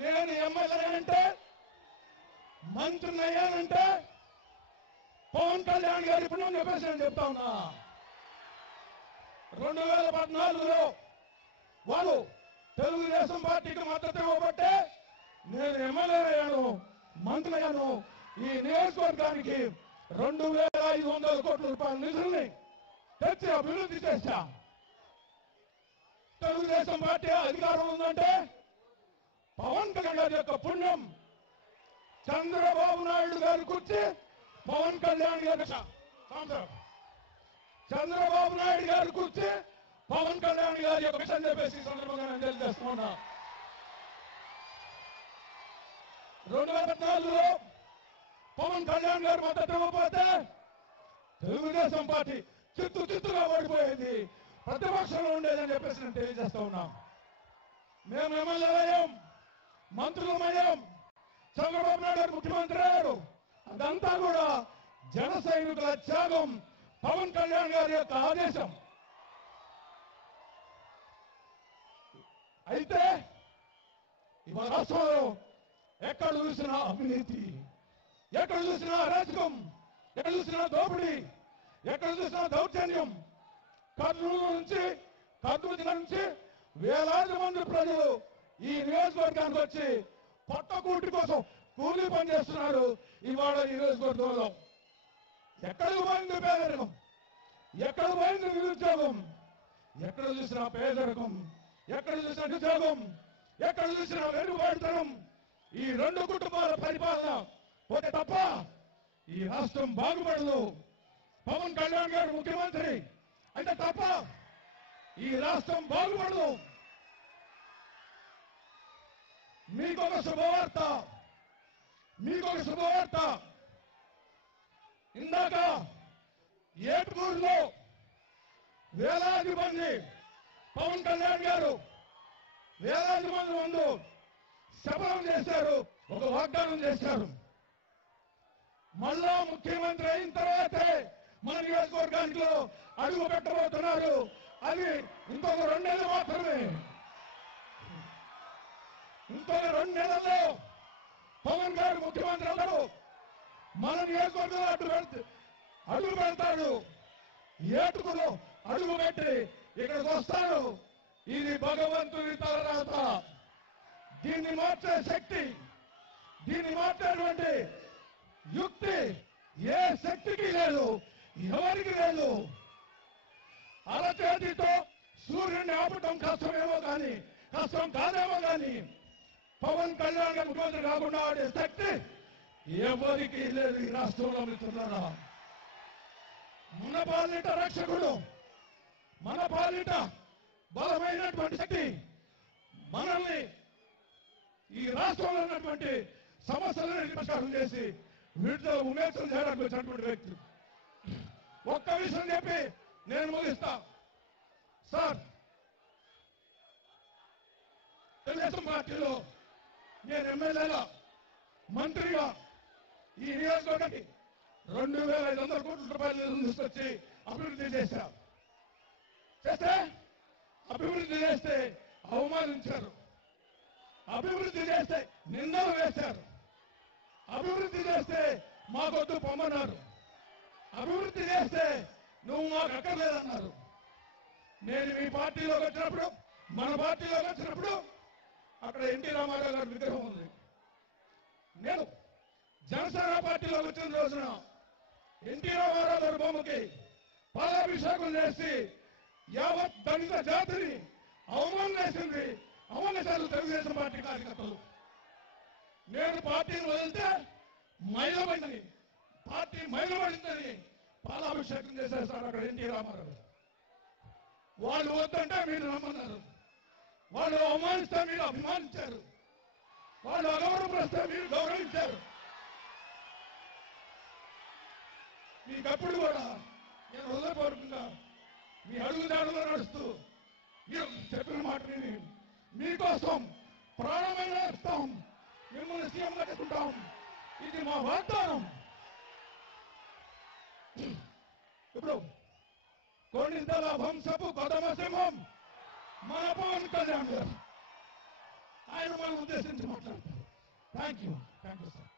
నేను ఎమ్మెల్యేనంటే మంత్రిని అయ్యానంటే పవన్ కళ్యాణ్ గారు ఇప్పుడు నేను చెప్పేసి నేను చెప్తా ఉన్నా 2014లో వాళ్ళు తెలుగుదేశం పార్టీకి మద్దతు ఇవ్వబట్టే నేను ఎమ్మెల్యే అయ్యాను, మంత్రి అయ్యాను. ఈ నియోజకవర్గానికి 2500 కోట్ల రూపాయల నిధుల్ని తెచ్చి అభివృద్ధి చేశా. తెలుగుదేశం పార్టీ అధికారం ఉందంటే పవన్ కళ్యాణ్ గారి యొక్క పుణ్యం. చంద్రబాబు నాయుడు గారి కూర్చి పవన్ కళ్యాణ్ గారి చంద్రబాబు నాయుడు గారి కూర్చి పవన్ కళ్యాణ్ గారి యొక్క విషయం చెప్పేసి సందర్భంగా నేను తెలియజేస్తున్నా. 2014లో పవన్ కళ్యాణ్ గారు మద్దతు ఇవ్వకపోతే తెలుగుదేశం పార్టీ చిత్తుగా ఓడిపోయేది, ప్రతిపక్షంలో ఉండేదని చెప్పేసి నేను తెలియజేస్తా ఉన్నాం. మేము ఎమ్మెల్యేలయ్యాం, మంత్రులమయ్యాం, చంద్రబాబు నాయుడు గారు ముఖ్యమంత్రి అయ్యారు. అదంతా కూడా జన సైనికుల త్యాగం, పవన్ కళ్యాణ్ గారి యొక్క ఆదేశం. అయితే ఇవాళ రాష్ట్రంలో ఎక్కడ చూసినా అవినీతి, ఎక్కడ చూసినా అరాచకం, ఎక్కడ చూసినా దోపిడీ, ఎక్కడ చూసినా దౌర్జన్యం. కర్నూలు జిల్లా నుంచి వేలాది మంది ప్రజలు ఈ నియోజకవర్గానికి వచ్చి పొట్టకూటి కోసం కూలీ పని చేస్తున్నారు. ఇవాళ ఈ నియోజకవర్గంలో ఎక్కడికి పోయింది పేదరికం, ఎక్కడ పోయింది నిరుద్యోగం, ఎక్కడ చూసినా పేదరికం, ఎక్కడ చూసినా నిరుద్యోగం, ఎక్కడ చూసినా వెనుకబాటుతనం. ఈ 2 కుటుంబాల పరిపాలన పోతే తప్ప ఈ రాష్ట్రం బాగుపడదు. పవన్ కళ్యాణ్ గారు ముఖ్యమంత్రి అయితే తప్ప ఈ రాష్ట్రం బాగుపడదు. మీకొక శుభవార్త. ఇందాక ఏటుకూరులో వేలాది మంది పవన్ కళ్యాణ్ గారు వేలాది మంది ముందు శపథం చేశారు, ఒక వాగ్దానం చేశారు. మళ్ళా ముఖ్యమంత్రి అయిన తర్వాతే మన నియోజకవర్గానికి అడుగు పెట్టబోతున్నారు. అది ఇంకొక 2 నెలలు మాత్రమే. ఇంకొక 2 నెలల్లో పవన్ గారు ముఖ్యమంత్రి అవుతారు. మన నియోజకవర్గంలో అడుగు పెడతాడు. ఏటుకులో అడుగు పెట్టి ఇక్కడికి వస్తాడు. ఇది భగవంతుని తలరాత. దీన్ని మార్చే శక్తి, దీన్ని మార్చేటువంటి యుక్తి ఏ శక్తికి లేదు, ఎవరికి లేదు. అరచేతితో సూర్యుడిని ఆపటం కష్టమేమో కానీ, కష్టం కాదేమో కానీ పవన్ కళ్యాణ్ గారు ముఖ్యమంత్రి కాకుండా ఆడే శక్తి ఎవరికి లేదు ఈ రాష్ట్రంలో. మిత్రులారా, మన పాలిట రక్షకుడు, మన పాలిట బలమైనటువంటి శక్తి మనల్ని ఈ రాష్ట్రంలో ఉన్నటువంటి సమస్యలను పరిష్కారం చేసి వీటిలో ఉమేక్షలు చేయడానికి వచ్చినటువంటి వ్యక్తులు. ఒక్క విషయం చెప్పి నేను ముగిస్తా. సార్, తెలుగుదేశం పార్టీలో నేను ఎమ్మెల్యేగా, మంత్రిగా ఈ నియోజకవర్గానికి 2500 కోట్ల రూపాయలు తీసుకొచ్చి అభివృద్ధి చేస్తే అవమానించారు, అభివృద్ధి చేస్తే నిందలు వేశారు, అభివృద్ధి చేస్తే మాకొద్దు పొమ్మన్నారు, అభివృద్ధి చేస్తే నువ్వు మాకు అక్కర్లేదన్నారు. నేను మీ పార్టీలోకి వచ్చినప్పుడు, మన పార్టీలోకి వచ్చినప్పుడు అక్కడ ఎన్టీ రామారావు గారి విగ్రహం ఉంది. నేను జనసేన పార్టీలోకి వచ్చిన రోజున ఎన్టీ రామారావు గారి బొమ్మకి పాలాభిషేకం చేసి యావత్ దళిత జాతిని అవమానించారు తెలుగుదేశం పార్టీ కార్యకర్తలు. నేను పార్టీని వదిలితే పార్టీ మైలబడిందని పాలాభిషేకం చేసేస్తారు అక్కడ ఎన్టీ రామారావు. వాళ్ళు వద్దంటే మీరు నమ్మన్నారు, వాళ్ళు అవమానిస్తే మీరు అభిమానించారు, వాళ్ళు అగౌరవపరిస్తే మీరు గౌరవించారు. మీకప్పుడు కూడా నేను హృదయపూర్వకంగా మీ అడుగుదాడులో నడుస్తూ మీరు చెప్పిన మాట విని మీకోసం ప్రాణమైన ఇస్తాం, మిమ్మల్ని సీఎంగా చేసుకుంటాం. ఇది మా వాగ్దానం. ఇప్పుడు కొన్నింతల వంశపు కొదమ సింహం మన పవన్ కళ్యాణ్ గారు. ఆయన మిమ్మల్ని ఉద్దేశించి మాట్లాడతారు. Thank you sir.